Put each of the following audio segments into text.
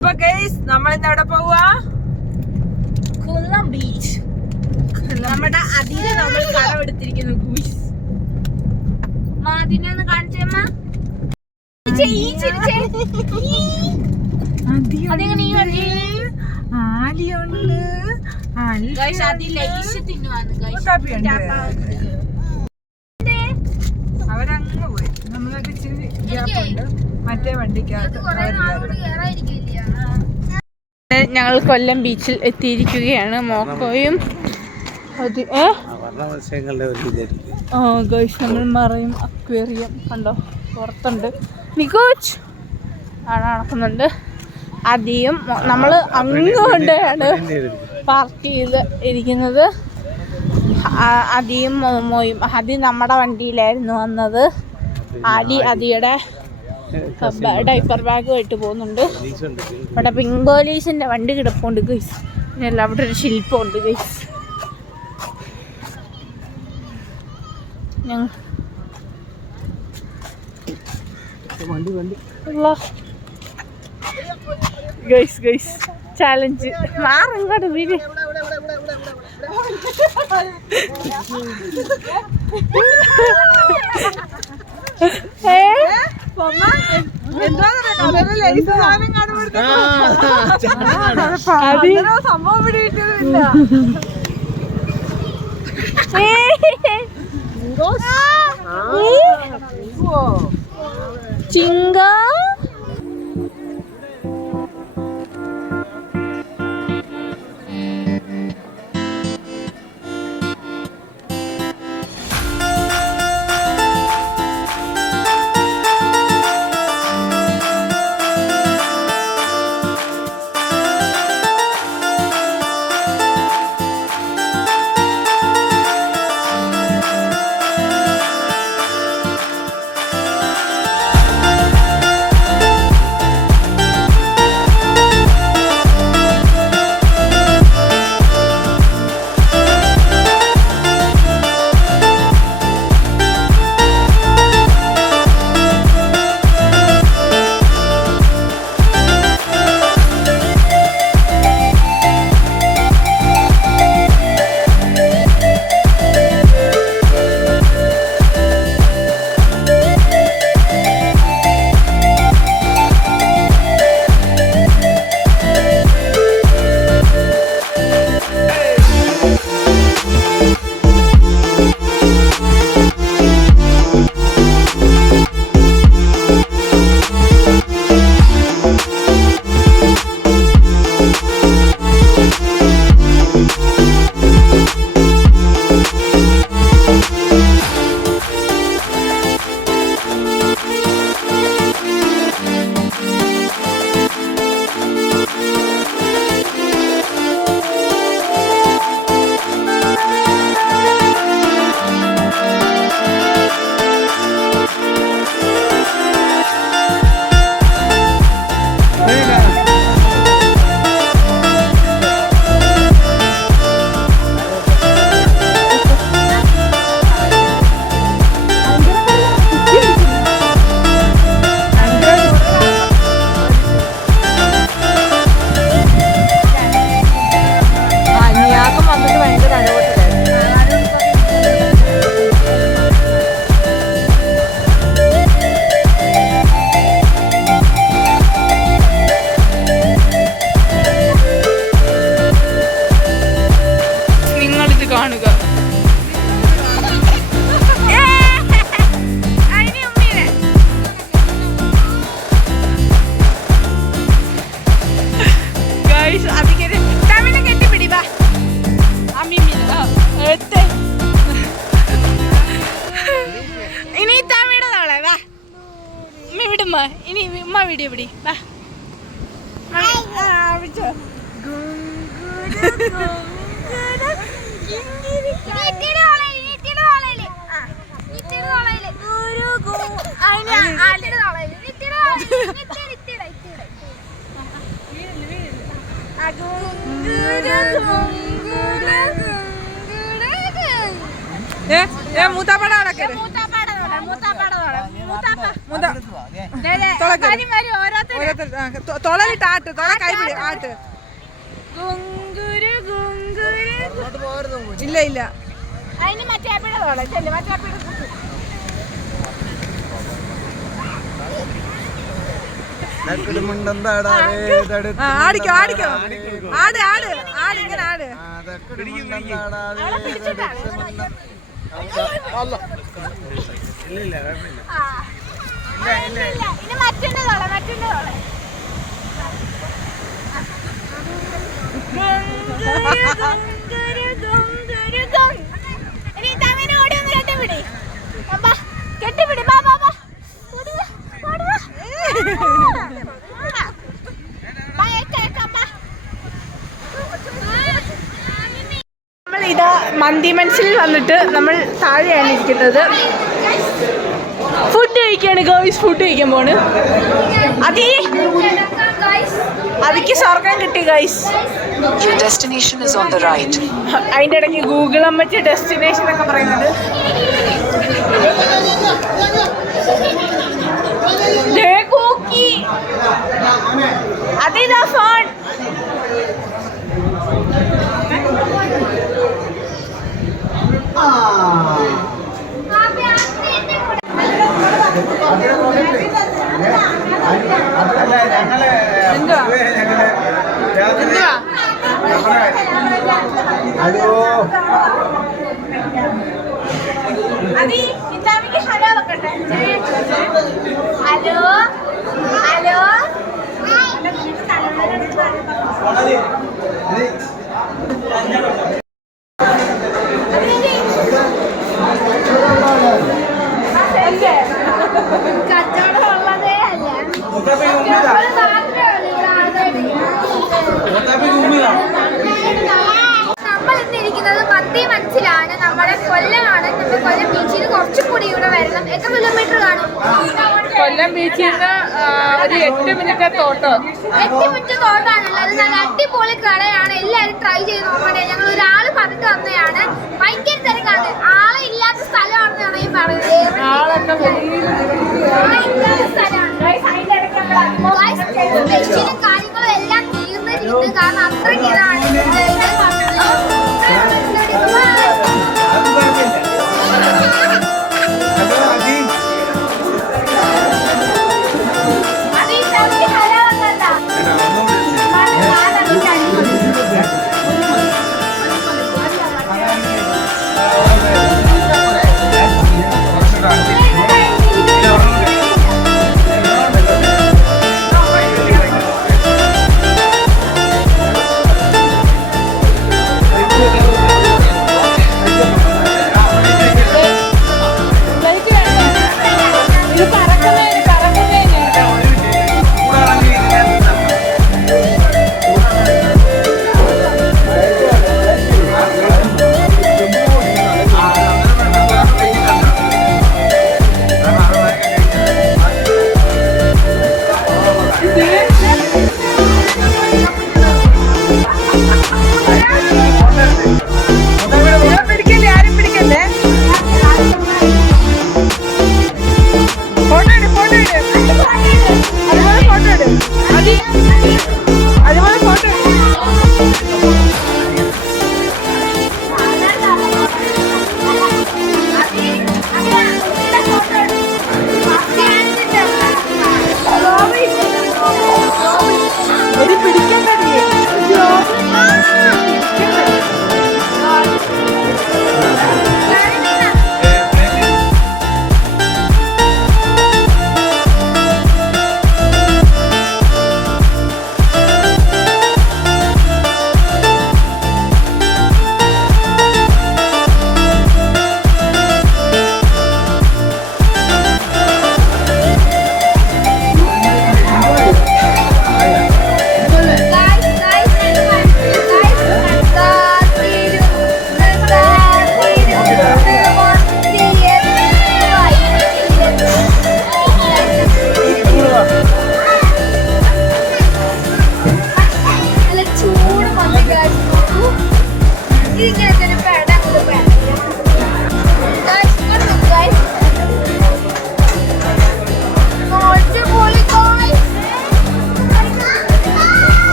അപ്പൊ ഗൈസ് നമ്മളിന്ന് എവിടെ പോവാ? കൊല്ലം ബീച്ച്. നമ്മുടെ അതില് നമ്മൾ കടമെടുത്തിരിക്കുന്നു. അതിനെ ഒന്ന് കാണിച്ചേമ്മ. അവരങ്ങ് പോയി. നമ്മളൊക്കെ ഇച്ചിരി ഗ്യാപ്പുണ്ട്. മറ്റേ വണ്ടിക്കകത്ത് ഞങ്ങൾ കൊല്ലം ബീച്ചിൽ എത്തിയിരിക്കുകയാണ്. മോക്കോയും നമ്മൾ മറയും അക്വേറിയം കണ്ടോ പുറത്തുണ്ട്. നിക്കോച്ച് ആണ് നടക്കുന്നുണ്ട്. ആദ്യം നമ്മൾ അങ്ങോട്ടാണ് പാർക്ക് ചെയ്ത് ഇരിക്കുന്നത്. ആദ്യം മോമോയും ആദ്യം നമ്മുടെ വണ്ടിയിലായിരുന്നു വന്നത്. ആലി അതിയുടെ ഡൈപ്പർ ബാഗുമായിട്ട് പോകുന്നുണ്ട്. ഇവിടെ പിങ്കോലീസിന്റെ വണ്ടി കിടപ്പുണ്ട് ഗൈസ്. പിന്നെ അവിടെ ഒരു ശില്പമുണ്ട് ഗൈസ്. ഗൈസ് ചാലഞ്ച് മാറിങ്ങോട്ട് വീര്. സംഭവം പിടിയിട്ടില്ല. ചിങ്ക ഇനി ഉമ്മ വീഡിയോ പിടി. മൂത്താപ്പാട തൊളയിട്ട് ആട്ട്, തൊള കൈപിടി ആട്ട്. ഇല്ല ഇല്ല, അതിന് മറ്റേ തൊള ചെല്ലു, മറ്റേ ആടിക്കോ ആടിക്കോ, ആട് ആട് ആട്, ഇങ്ങനെ ആട്. കെട്ടിപ്പിടി. നമ്മൾ ഇതാ മന്തി മനസ്സിൽ വന്നിട്ട് നമ്മൾ താഴെയാണ് ഇരിക്കുന്നത്. ഫുഡ് കഴിക്കാണ് ഗേൾസ്, ഫുഡ് കഴിക്കാൻ പോണ്. അതിക്ക് സ്വർഗം കിട്ടി ഗൈസ്. അതിന്റെ ഇടയ്ക്ക് ഗൂഗിൾ അമ്മച്ച് ഡെസ്റ്റിനേഷൻ ഒക്കെ പറയുന്നത്. അതിതാ ഫോൺ. ഹലോ ഹലോ ഹലോ കച്ചവടം ഉള്ളതേ അല്ല. നമ്മൾ ഇന്നിരിക്കുന്നത് മന്തി മനസ്സിലാണ്. നമ്മുടെ കൊല്ലമാണ്. നമ്മുടെ കൊല്ലം ബീച്ചിൽ കുറച്ചും കൂടി ഇവിടെ വരണം. എത്ര കിലോമീറ്റർ കാണും? കൊല്ലം ബീച്ചിൽ നിന്ന് ഒരു 8 മിനിറ്റ് തോട്ടോ. 8 മിനിറ്റ് തോട്ടാണുള്ളത്. നല്ല അടിപൊളി കടയാണ്. എല്ലാവരും ട്രൈ ചെയ്ത് നോക്കണേ. ഞങ്ങൾ ഒരാള് പറഞ്ഞിട്ട് വന്നതാണ്. ഭയങ്കര തിരക്കാണ്. ആളെ ഇല്ലാത്ത സ്ഥലമാണെന്നാണ് ഈ പറയുന്നത്. ആളില്ലാത്ത സ്ഥലമാണ്. ടെസ്റ്റിലും കാര്യങ്ങളും എല്ലാം തീർന്നിരിക്കുന്നു. കാരണം അത്രയ്ക്ക് ഇതാണ്.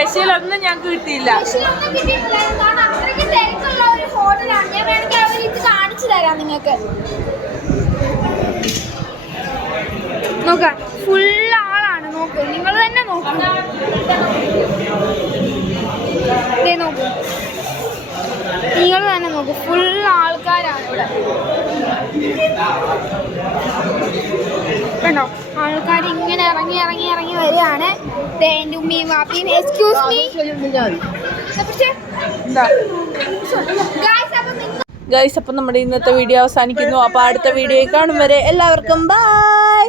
സ്പെഷ്യൽ ഒന്നും ഞങ്ങൾക്ക് കിട്ടിയില്ല. കാണിച്ചു തരാം നിങ്ങൾക്ക്. നോക്കാം, ഫുൾ ആളാണ്. നോക്കൂ, നിങ്ങൾ തന്നെ നോക്കൂ. നോക്കൂ, നിങ്ങൾ തന്നെ നോക്കൂ, ഫുൾ ആൾക്കാരാണ് ഇവിടെ. കണ്ടോ, ആൾക്കാർ ഇങ്ങനെ ഇറങ്ങി ഇറങ്ങി ഇറങ്ങി വരികയാണ്. എൻ്റെ ഉമ്മയും വാപ്പിയും. Excuse me. ഗൈസ്, അപ്പം നമ്മുടെ ഇന്നത്തെ വീഡിയോ അവസാനിക്കുന്നു. അപ്പോൾ അടുത്ത വീഡിയോയിൽ കാണും വരെ എല്ലാവർക്കും ബൈ.